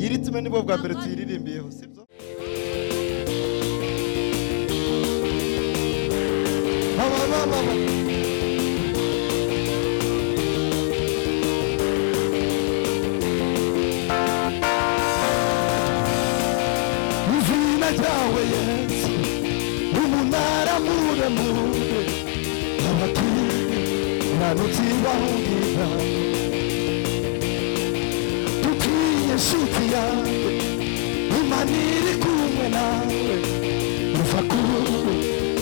yiritime nibo bwa mbere tuyiririmbiyeho sibyo mama Uzina jawe Yesu umunara muremure abakiri nanutibahungira tukiye shuti yawe imaniri kumwe nawe ufakuru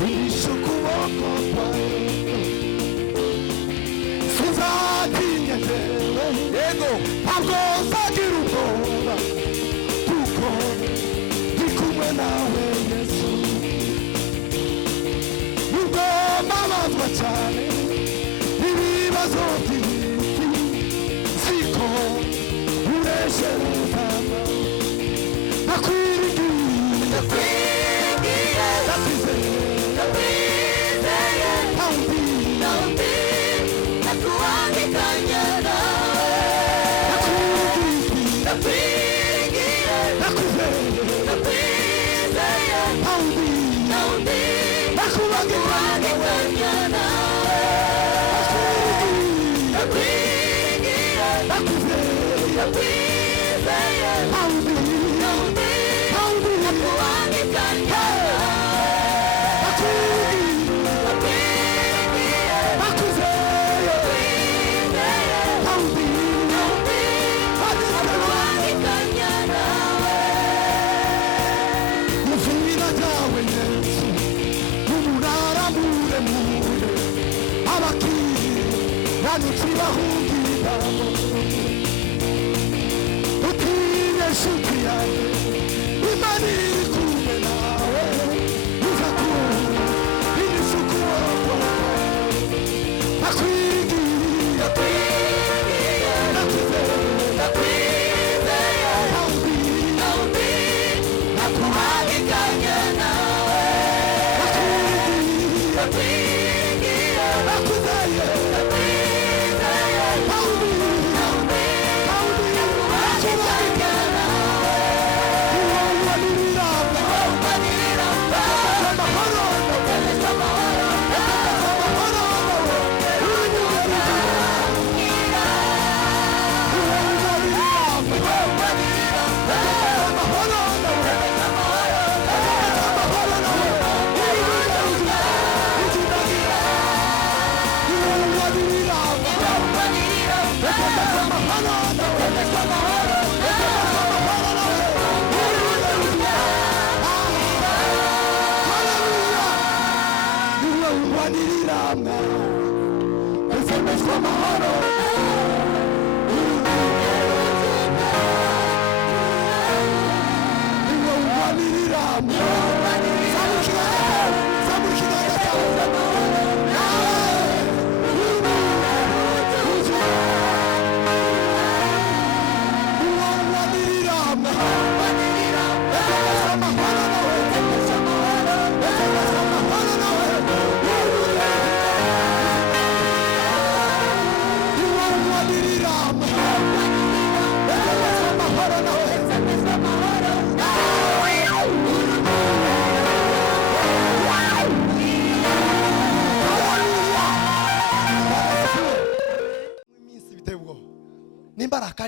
unisukuboko kwawe sizatinya jewe yego ntabwo nzagira ubwoba kuko ndi kumwe nawe Yesu nubwo mbabazwa cyane ibibazo by'isi siko ureshereza ndakwirigiye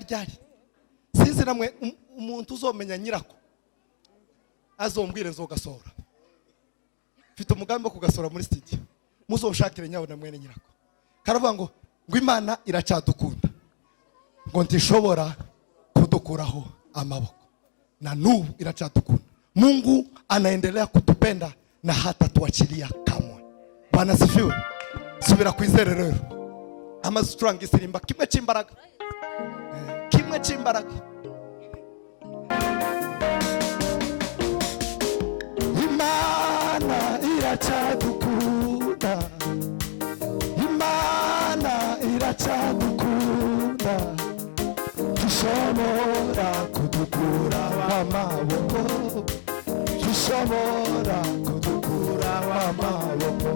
ryari sinzi namwe umuntu uzomenya nyirako azombwire nzogasora mfite umugambi wo kugasora muri studio muzoshakire nyawe na mwene nyirako karavuga ngo Imana iracadukunda ngo ntishobora kudukuraho amaboko na nubu iracadukunda. Mungu anaendelea kutupenda na hata tuachilia kamwe. Bwana sifiwe. Subira kwizere rero amastrong isirimba kimwe cy'imbaraga kimwe cy'imbaraga. Imana iracadukunda, Imana iracadukunda, dushobora kudukura amaboko, dushobora kudukura amaboko.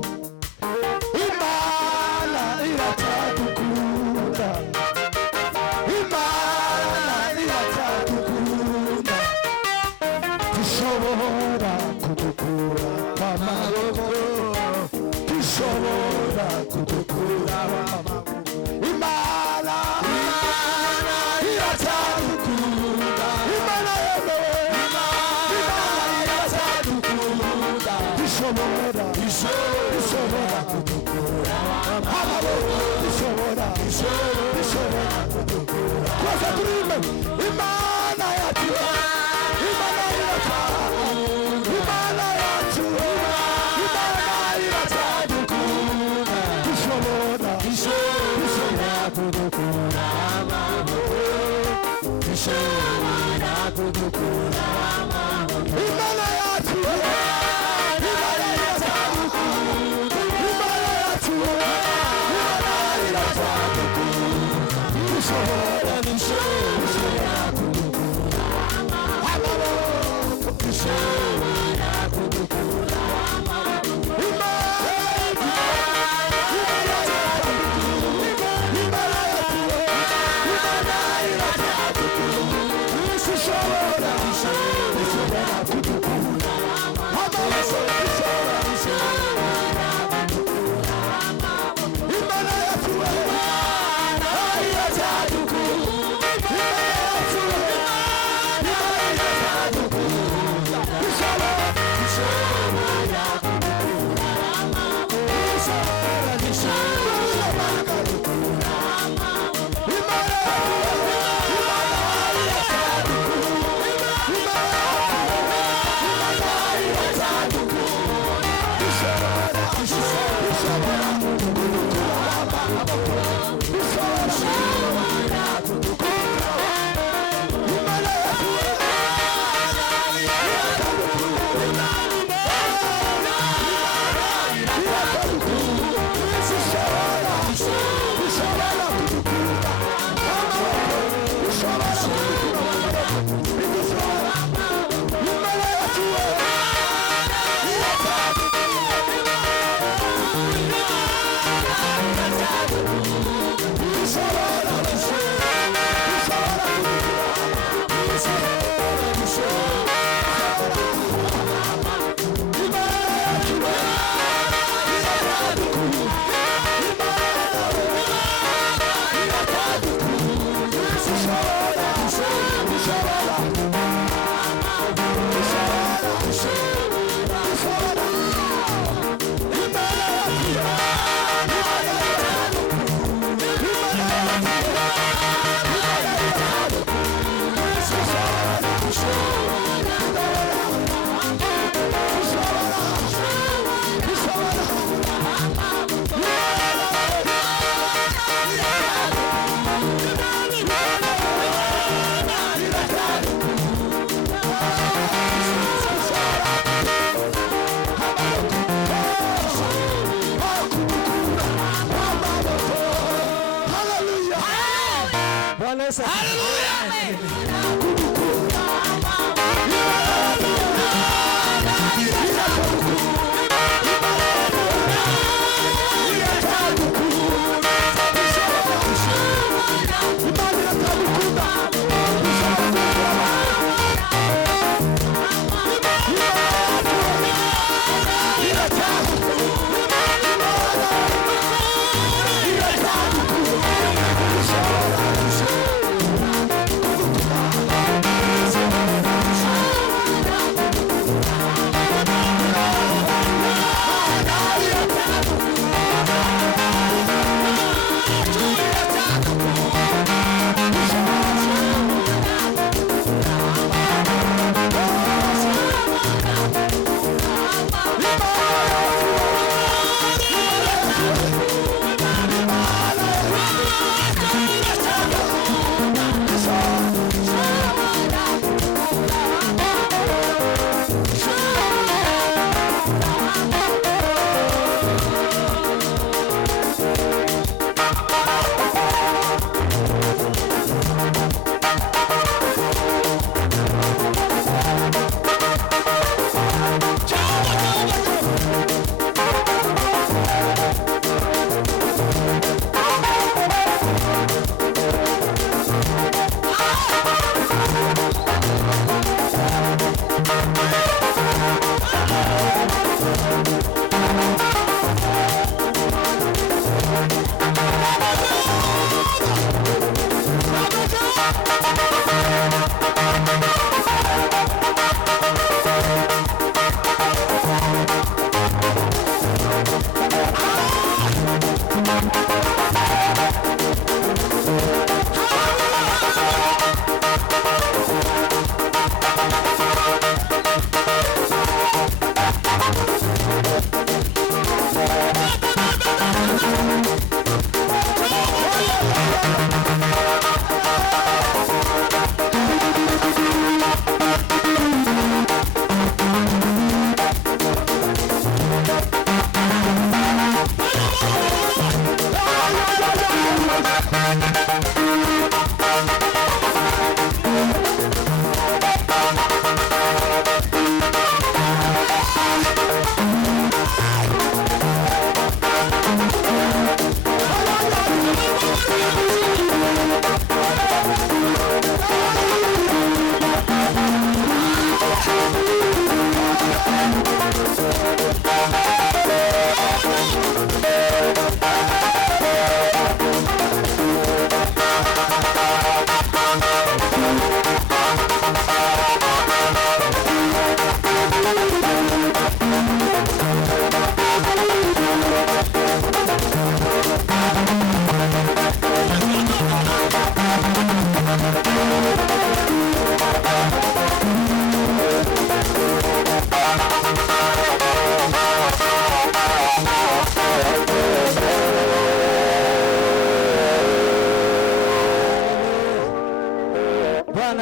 Imana iracadukunda, Imana iracadukunda. ishobora kudukura amaboko, ishobora kudukura amaboko. Imana iratadukunda, Imana yemewe, Imana iratadukunda, ishobora kudukura amaboko, ishobora kudukura. Twese turime Imana yacu, Imana iratadukunda, Imana yacu, Imana iratadukunda, ishobora kudukura amaboko, ishobora kudukura amaboko. Imana yacu, Imana iratadukunda, Imana yacu, Imana iratadukunda, ishobora kudukura amaboko, ishobora kudukura amaboko.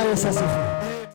Yesu asifiwe.